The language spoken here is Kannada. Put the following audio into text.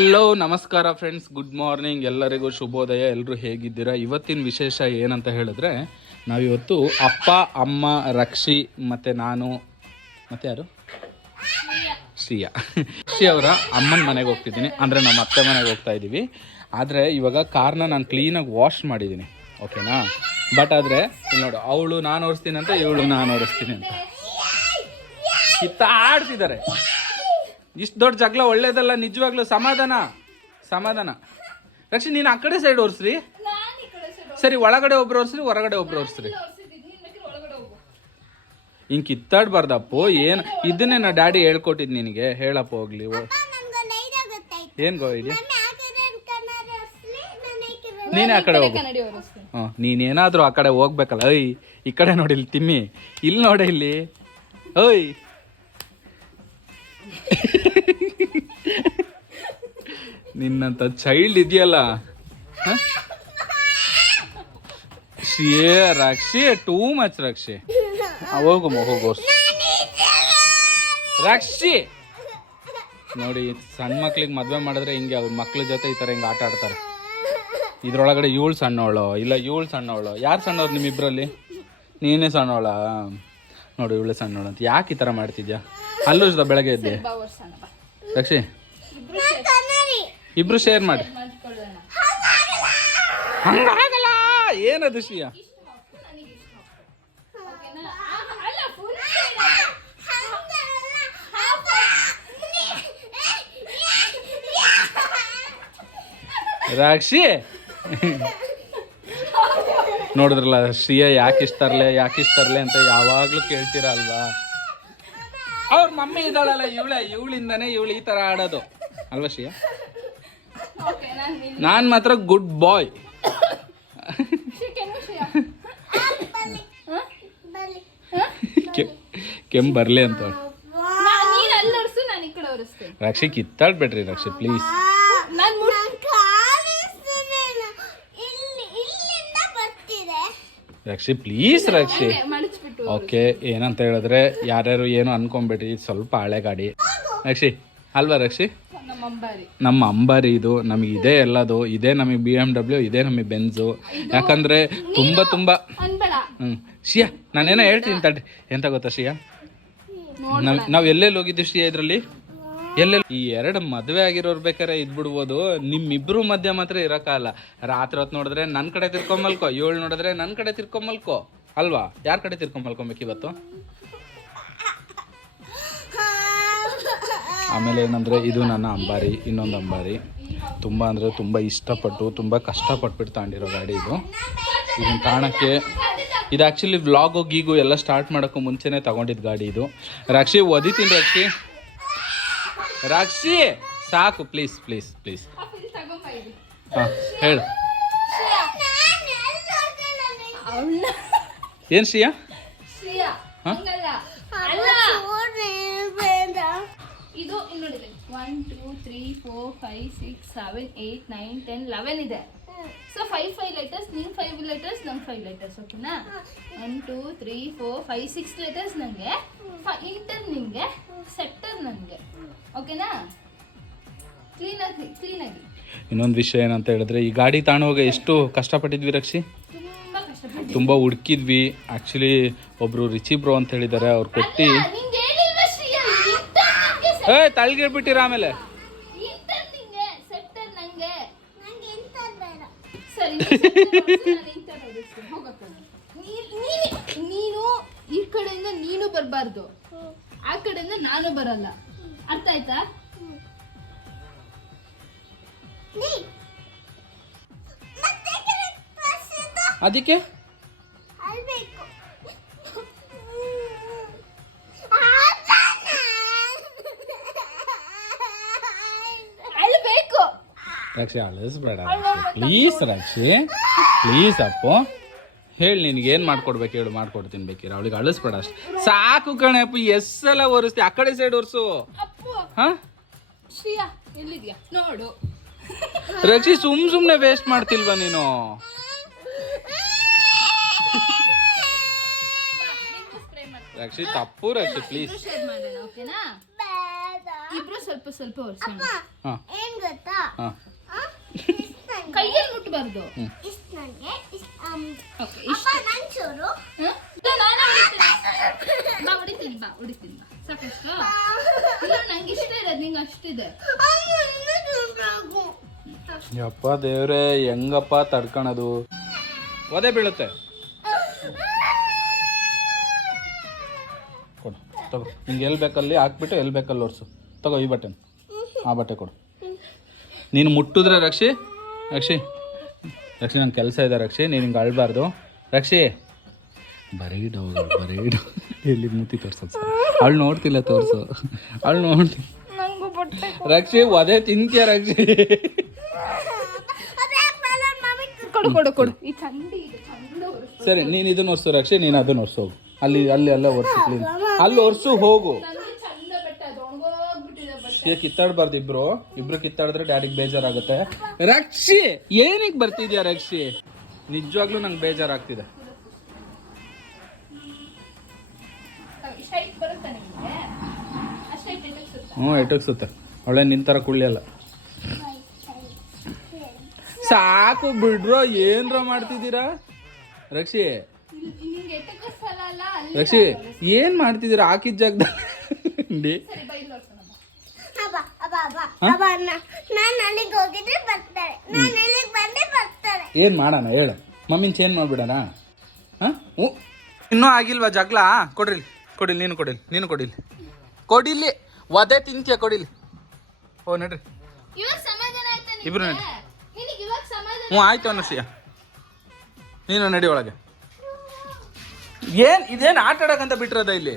ಹಲೋ ನಮಸ್ಕಾರ ಫ್ರೆಂಡ್ಸ್ ಗುಡ್ ಮಾರ್ನಿಂಗ್ ಎಲ್ಲರಿಗೂ ಶುಭೋದಯ. ಎಲ್ಲರೂ ಹೇಗಿದ್ದೀರಾ? ಇವತ್ತಿನ ವಿಶೇಷ ಏನಂತ ಹೇಳಿದ್ರೆ, ನಾವಿವತ್ತು ಅಪ್ಪ, ಅಮ್ಮ, ರಕ್ಷಿ ಮತ್ತು ನಾನು, ಮತ್ತು ಯಾರು? ಶ್ರೀಯಾ. ಶ್ರೀ ಅವರ ಅಮ್ಮನ ಮನೆಗೆ ಹೋಗ್ತಿದ್ದೀನಿ. ಅಂದರೆ ನಮ್ಮ ಅತ್ತೆ ಮನೆಗೆ ಹೋಗ್ತಾ ಇದ್ದೀವಿ. ಆದರೆ ಇವಾಗ ಕಾರ್ನ ನಾನು ಕ್ಲೀನಾಗಿ ವಾಶ್ ಮಾಡಿದ್ದೀನಿ. ಓಕೆನಾ ಬಟ್ ಆದರೆ ನೋಡು, ಅವಳು ನಾನು ಓಡಿಸ್ತೀನಿ ಅಂತ, ಇವಳು ನಾನು ಓಡಿಸ್ತೀನಿ ಅಂತ. ಕಿತ್ತಾಡ್ತಿದ್ದಾರೆ. ಇಷ್ಟು ದೊಡ್ಡ ಜಗಳ ಒಳ್ಳೇದಲ್ಲ, ನಿಜವಾಗ್ಲೂ ಸಮಾಧಾನ? ಸಮಾಧಾನ. ರಕ್ಷಿ, ನೀನು ಆ ಕಡೆ ಸೈಡ್ ಓರ್ಸ್ರಿ. ಸರಿ, ಒಳಗಡೆ ಒಬ್ರು ಓರ್ಸ್ರಿ, ಹೊರಗಡೆ ಒಬ್ರು ಓರ್ಸ್ರಿ. ಹಿಂಗೆ ಕಿತ್ತಾಡ್ಬಾರ್ದಪ್ಪೋ, ಏನು? ಇದನ್ನೇ ನಾ ಡ್ಯಾಡಿ ಹೇಳ್ಕೊಟ್ಟಿದ್ ನಿನಗೆ. ಹೇಳಪ್ಪ ಹೋಗ್ಲಿ ಏನ್ ಗೋ ಇದೆ? ನೀನೇ ಆ ಕಡೆ ಹೋಗು. ಹ್ಞೂ ನೀನೇನಾದರೂ ಆ ಕಡೆ ಹೋಗ್ಬೇಕಲ್ಲ, ಐ, ಈ ಕಡೆ ನೋಡಿ ಇಲ್ಲಿ ತಿಮ್ಮಿ. ಇಲ್ಲಿ ನೋಡಿ ಇಲ್ಲಿ. ಓಯ್. ನಿನ್ನಂತ ಚೈಲ್ಡ್ ಇದೆಯಲ್ಲ? Rakshi too much Rakshi. ಹೋಗಮ್ಮ ಹೋಗು ರಾಕ್ಷಿ! ನೋಡಿ ಸಣ್ಣ ಮಕ್ಳಿಗೆ ಮದ್ವೆ ಮಾಡಿದ್ರೆ ಹಿಂಗೆ ಅವ್ರ ಮಕ್ಳ ಜೊತೆ ಈ ಥರ ಹಿಂಗೆ ಆಟ ಆಡ್ತಾರೆ. ಇದ್ರೊಳಗಡೆ ಇವಳು ಸಣ್ಣವಳು ಇಲ್ಲ ಇವಳು ಸಣ್ಣವಳು. ಯಾರು ಸಣ್ಣವ್ರು ನಿಮ್ಮಿಬ್ಬರಲ್ಲಿ ನೀನೇ ಸಣ್ಣವಳ? ನೋಡಿ ಇವಳೆ ಸಣ್ಣವಳು ಅಂತ. ಯಾಕೆ ಈ ಥರ ಮಾಡ್ತಿದ್ಯಾ? ಅಲ್ಲೂ ಬೆಳಗ್ಗೆ ಎದ್ದೆ. ರಕ್ಷಿ. ಇಬ್ರು ಶೇರ್ ಮಾಡಿ. ಹಂಗಾಗಲ್ಲ. ಏನದು ಶ್ರೀಯ ರಾಕ್ಷಿ? ನೋಡಿದ್ರಲ್ಲ, ಶ್ರೀಯ ಯಾಕೆ ಇಷ್ಟರ್ಲೆ ಯಾಕೆ ಇಷ್ಟರ್ಲೆ ಅಂತ ಯಾವಾಗ್ಲೂ ಕೇಳ್ತೀರ ಅಲ್ವಾ? ಅವ್ರ ಮಮ್ಮಿ ಇದ್ದಾಳಲ್ಲ, ಇವಳೆ, ಇವಳಿಂದಾನೆ ಇವಳು ಈ ತರ ಆಡೋದು. ಅಲ್ವಾ ಶ್ರೀಯ? ನಾನ್ ಮಾತ್ರ ಗುಡ್ ಬಾಯ್ ಕೆಮ್ಮು ಬರ್ಲಿ ಅಂತ ರಕ್ಷಿ ಕಿತ್ತಾಡ್ಬೇಡ್ರಿ ರಕ್ಷಿ ಪ್ಲೀಸ್ ರಕ್ಷಿ ನಾನು ಕಾಣಿಸ್ತೀನಿ ಇಲ್ಲಿ ಇಲ್ಲಿಂದ ಬರ್ತಿದೆ. ರಾಕ್ಷಿ ಪ್ಲೀಸ್ ರಕ್ಷಿ. ಓಕೆ ಏನಂತ ಹೇಳಿದ್ರೆ ಯಾರ್ಯಾರು ಏನು ಅನ್ಕೊಂಬೇಡ್ರಿ ಸ್ವಲ್ಪ ಹಳೆ ಗಾಡಿ ರಕ್ಷಿ ಅಲ್ವಾ ರಕ್ಷಿ? ನಮ್ಮ ಅಂಬಾರಿ. ಇದು ನಮಗೆ ಇದೇ ಎಲ್ಲದು ಇದೇ ನಮಗೆ ಬಿ ಎಂ ಡಬ್ಲ್ಯೂ ಇದೇ ನಮಗೆ ಬೆನ್ಸು ಯಾಕಂದ್ರೆ ತುಂಬ ತುಂಬ ಹ್ಞೂ ಶಿಯಾ ನಾನೇನೋ ಹೇಳ್ತೀನಿ ತಡ್ರಿ. ಎಂತ ಗೊತ್ತಾ ಶಿಯಾ? ನಾವ್ ನಾವು ಎಲ್ಲೆಲ್ಲಿ ಹೋಗಿದ್ದೀವಿ ಶಿಯಾ ಇದರಲ್ಲಿ? ಎಲ್ಲೆಲ್ಲಿ ಈ ಎರಡು ಮದುವೆ ಆಗಿರೋರು ಬೇಕಾರೆ ಇದ್ಬಿಡ್ಬೋದು. ನಿಮ್ಮಿಬ್ರು ಮಧ್ಯ ಮಾತ್ರ ಇರೋಕ್ಕಾಗಲ್ಲ ರಾತ್ರಿ ಹೊತ್ತು ನೋಡಿದ್ರೆ ನನ್ನ ಕಡೆ ತಿರ್ಕೊಂಬಲ್ಕೋ ಏಳು ನೋಡಿದ್ರೆ ನನ್ನ ಕಡೆ ತಿರ್ಕೊಂಬಲ್ಕೋ. ಅಲ್ವಾ? ಯಾರ ಕಡೆ ತಿರ್ಕೊಂಬಲ್ಕೊಬೇಕು ಇವತ್ತು? ಆಮೇಲೆ ಏನಂದರೆ ಇದು ನನ್ನ ಅಂಬಾರಿ ಇನ್ನೊಂದು ಅಂಬಾರಿ. ತುಂಬ ಅಂದರೆ ತುಂಬ ಇಷ್ಟಪಟ್ಟು ತುಂಬ ಕಷ್ಟಪಟ್ಬಿಟ್ಟು ತಗೊಂಡಿರೋ ಗಾಡಿ ಇದು. ಇದನ್ನ ತಾಣಕ್ಕೆ ಇದು ಆ್ಯಕ್ಚುಲಿ ವ್ಲಾಗು ಗೀಗು ಎಲ್ಲ ಸ್ಟಾರ್ಟ್ ಮಾಡೋಕ್ಕೂ ಮುಂಚೆನೇ ತೊಗೊಂಡಿದ್ದು ಗಾಡಿ ಇದು. ರಾಕ್ಷಿ ಒದಿತೀನಿ ರಾಕ್ಷಿ. ರಾಕ್ಷಿ ಸಾಕು ಪ್ಲೀಸ್ ಪ್ಲೀಸ್ ಪ್ಲೀಸ್ ಹಾಂ ಹೇಳು. ಏನು ಶ್ರೀಯಾ? ಶ್ರೀಯಾ ಹಂಗಲ್ಲ ಅಲ್ಲ ಇದು ಇಲ್ಲಿ ನೋಡಿದೆ one two three four five six seven eight nine ten eleven ಇದೆ. ಸೊ ಫೈವ್ ಫೈವ್ ಲೆಟರ್ಸ್ ನಿನ್ ಫೈವ್ ಲೆಟರ್ಸ್ ನಮ್ ಫೈವ್ ಲೆಟರ್ಸ್ ಓಕೆನಾ one two three four five six letters ನನಗೆ ಇಂಟರ್ ನಿಮಗೆ ಸೆಕ್ಟರ್ ನನಗೆ ಓಕೆನಾ ಕ್ಲೀನಾಗಿ ಕ್ಲೀನಾಗಿ ಇನ್ನೊಂದು ವಿಷಯ ಏನಂತ ಹೇಳಿದ್ರೆ ಈ ಗಾಡಿ ತಾಣುವಾಗ ಎಷ್ಟು ಕಷ್ಟಪಟ್ಟಿದ್ವಿ ರಕ್ಷಿ? ತುಂಬ ಹುಡುಕಿದ್ವಿ. ಆ್ಯಕ್ಚುಲಿ ಒಬ್ಬರು ರಿಚಿ ಬ್ರೋ ಅಂತ ಹೇಳಿದ್ದಾರೆ ಅವ್ರು ಕೊಟ್ಟು ಏ ತಳ್ಗಿಡ್ಬಿಟ್ಟಿರ ಆಮೇಲೆ ಇಂಟರ್ ನಿಂಗೆ ಸೆಕ್ಟರ್ ನಂಗೆ ನಂಗೆ ಎಂತ ಬೇಡ ಸರಿ ನಾನು ಈ ಕಡೆಯಿಂದ ನೀನು ಬರಬಾರ್ದು. ಆ ಕಡೆಯಿಂದ ನಾನು ಬರಲ್ಲ. ಅರ್ಥ ಆಯ್ತಾ? ಅದಕ್ಕೆ? ರಕ್ಷಿ ಅಳಿಸ್ಬೇಡ ಪ್ಲೀಸ್ ರಕ್ಷಿ. ಪ್ಲೀಸ್ ಅಪ್ಪು ಹೇಳಿ ನಿನ್ಗೆ ಏನು ಮಾಡ್ಕೊಡ್ಬೇಕು ಹೇಳು ಮಾಡ್ಕೊಡ್ತೀನಿ ಬೇಕಿರ ಅವಳಿಗೆ ಅಳಿಸ್ಬೇಡ ಅಷ್ಟು. ಸಾಕು ಕಣೆ ಅಪ್ಪು ಎಸ್ಸೆಲ್ಲ ಒರೆಸ್ತಿ ಆ ಕಡೆ ಸೈಡ್ ಒರೆಸು ಅಪ್ಪು ಹಾಂ? ಶ್ರೀಯಾ ಎಲ್ಲಿದ್ಯಾ? ನೋಡು. ರಕ್ಷಿ ಸುಮ್ ಸುಮ್ನೆ ವೇಸ್ಟ್ ಮಾಡ್ತಿಲ್ವಾ ನೀನು? ರಕ್ಷಿ ತಪ್ಪು ರಕ್ಷಿ ಪ್ಲೀಸ್ ಇಬ್ರು ಸ್ವಲ್ಪ ಸ್ವಲ್ಪ ಏನ್ ಗೊತ್ತಾ? ಇಷ್ಟ್ ಕೈಯಲ್ಲಿ ಇಷ್ಟ್ ಅಪ್ಪ ನನ್ ಚೂರು ಹಾ? ಇಲ್ಲ, ನಾನೇ ಹೊಡಿತೀನಿ. ಬಾ ಹೊಡಿತೀನಿ ಬಾ ಹೊಡಿತೀನಿ ಬಾ. ಸಾಕಷ್ಟು? ಇಲ್ಲ ನಂಗೆ ಇಷ್ಟ ಇರೋದು ನಿಂಗೆ ಅಷ್ಟಿದೆ. ಅಮ್ಮ, ಇನ್ನೂ ಚೂರು ಸಾಕು. ಯಪ್ಪ ದೇವ್ರೆ ಹೆಂಗಪ್ಪ ತಡ್ಕೊಳದು ಒದೆ ಬೀಳುತ್ತೆ. ಕೊಡು ತಗೋ. ನಿಂಗೆ ಎಲ್ಲಿ ಬೇಕಲ್ಲಿ ಹಾಕ್ಬಿಟ್ಟು ಎಲ್ಲಿ ಬೇಕಲ್ಲಿ ಒರ್ಸು. ತಗೋ ಈ ಬಟ್ಟೆ ಆ ಬಟ್ಟೆ ಕೊಡು. ನೀನು ಮುಟ್ಟಿದ್ರೆ ರಕ್ಷಿ ರಕ್ಷಿ. ರಕ್ಷಿ ನನ್ನ ಕೆಲಸ ಇದೆ ರಕ್ಷಿ ನೀನು ಹಿಂಗೆ ಅಳ್ಬಾರ್ದು. ರಕ್ಷಿ. ಬರಗಿ ಡೌ ಎಲ್ಲಿ ಮೂತಿ ತೋರ್ಸೋದು ಅವಳು ನೋಡ್ತಿಲ್ಲ ತೋರಿಸು. ಅವಳು ನೋಡ್ತಿ ರಕ್ಷಿ ಒದೆ ತಿಂತೀಯ ರಕ್ಷಿ? ಸರಿ ನೀನು ಇದನ್ನ ಒರ್ಸು ರಕ್ಷಿ ನೀನು ಅದನ್ನ ಒರ್ಸು ಹೋಗು. ಅಲ್ಲಿ ಅಲ್ಲಿ ಅಲ್ಲೇ ಒರ್ಸು ಅಲ್ಲಿ ಒರ್ಸು ಹೋಗು ನನಗೆ ಚಂದ ಬಟ್ಟೆ ಅದು ಏ ಕಿತ್ತಾಡ್ಬಾರ್ದು ಇಬ್ರು ಇಬ್ರು ಕಿತ್ತಾಡಿದ್ರೆ ಡ್ಯಾಡಿಗೆ ಬೇಜಾರಾಗುತ್ತೆ. ರಕ್ಷಿ, ಏನಿಗ್ ಬರ್ತಿದ್ಯಾ ರಕ್ಷಿ? ನಿಜವಾಗ್ಲೂ ನಂಗೆ ಬೇಜಾರಾಗ್ತಿದೆ. ಹ್ಞೂ, ಎಟಕ್ಸುತ್ತೆ. ಅವಳೆ ನಿಂತರ ಕುಳ್ಳಿಯಲ್ಲ ಸಾಕು ಬಿಡ್ರೋ, ಏನ್ರ ಮಾಡ್ತಿದ್ದೀರಾ? ರಕ್ಷಿ. ರಕ್ಷಿ, ಏನ್ ಮಾಡ್ತಿದ್ದೀರಾ? ಹಾಕಿದ ಜಾಗದಲ್ಲಿ. ಏನು ಮಾಡೋಣ ಹೇಳು. ಮಮ್ಮಿನ ಚೇಂಜ್ ಮಾಡ್ಬಿಡೋಣ? ಹಾಂ? ಹ್ಞೂ ಇನ್ನೂ ಆಗಿಲ್ವಾ ಜಗಳ ಕೊಡಿಲಿ ಕೊಡಿಲಿ ನೀನು ಕೊಡಿಲಿ ನೀನು ಕೊಡಿಲಿ. ಕೊಡಿಲಿ ಒದೆ ತಿಂತೀಯ ಕೊಡಿಲಿ. ಓ ನಡ್ರಿ. ಇಬ್ರು ನಡಿ. ಹ್ಞೂ ಆಯ್ತು ಅನುಶ್ರೀಯ. ನೀನು ನಡಿ ಒಳಗೆ. ಏನು ಇದೇನು ಆಟ ಆಡಕ್ಕಂತ ಬಿಟ್ಟಿರೋದ ಇಲ್ಲಿ?